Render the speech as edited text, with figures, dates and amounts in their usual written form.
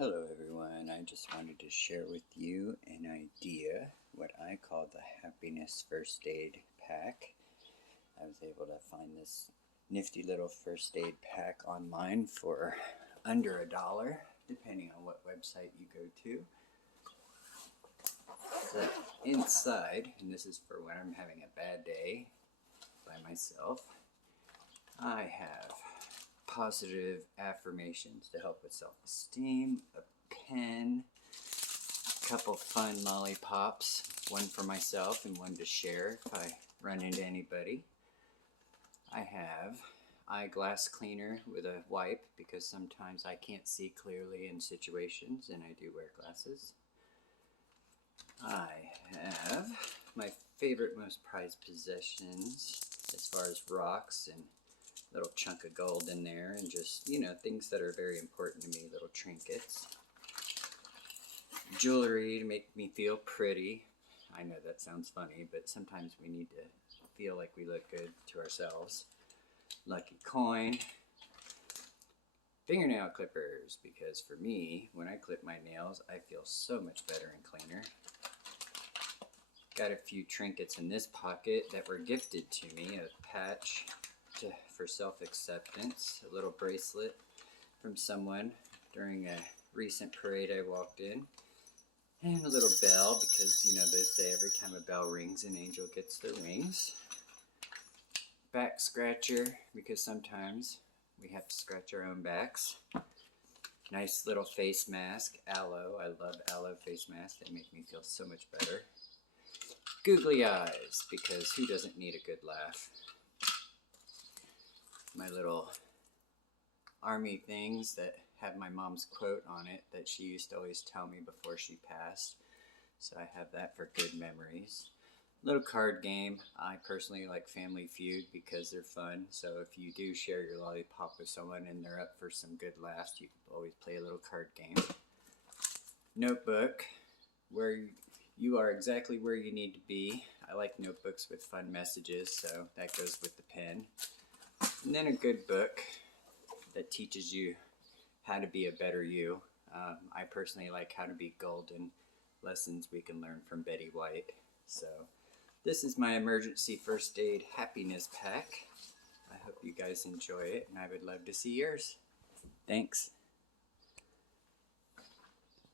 Hello everyone, I just wanted to share with you an idea, what I call the Happiness First Aid Pack. I was able to find this nifty little first aid pack online for under $1, depending on what website you go to. So inside, and this is for when I'm having a bad day by myself, I have positive affirmations to help with self-esteem, a pen, a couple fun lollipops, one for myself and one to share if I run into anybody. I have eyeglass cleaner with a wipe because sometimes I can't see clearly in situations and I do wear glasses. I have my favorite, most prized possessions as far as rocks and little chunk of gold in there, and just, things that are very important to me, little trinkets. Jewelry to make me feel pretty. I know that sounds funny, but sometimes we need to feel like we look good to ourselves. Lucky coin. Fingernail clippers, because for me, when I clip my nails, I feel so much better and cleaner. Got a few trinkets in this pocket that were gifted to me, a patch for self-acceptance, a little bracelet from someone during a recent parade I walked in, and a little bell because, they say every time a bell rings, an angel gets their wings. Back scratcher, because sometimes we have to scratch our own backs. Nice little face mask, aloe. I love aloe face masks. They make me feel so much better. Googly eyes, because who doesn't need a good laugh? My little army things that have my mom's quote on it that she used to always tell me before she passed. So I have that for good memories. Little card game. I personally like Family Feud because they're fun. So if you do share your lollipop with someone and they're up for some good laughs, you can always play a little card game. Notebook, where you are exactly where you need to be. I like notebooks with fun messages, so that goes with the pen. And then a good book that teaches you how to be a better you. I personally like How to Be Golden, lessons we can learn from Betty White. So this is my emergency first aid happiness pack. I hope you guys enjoy it, and I would love to see yours. Thanks.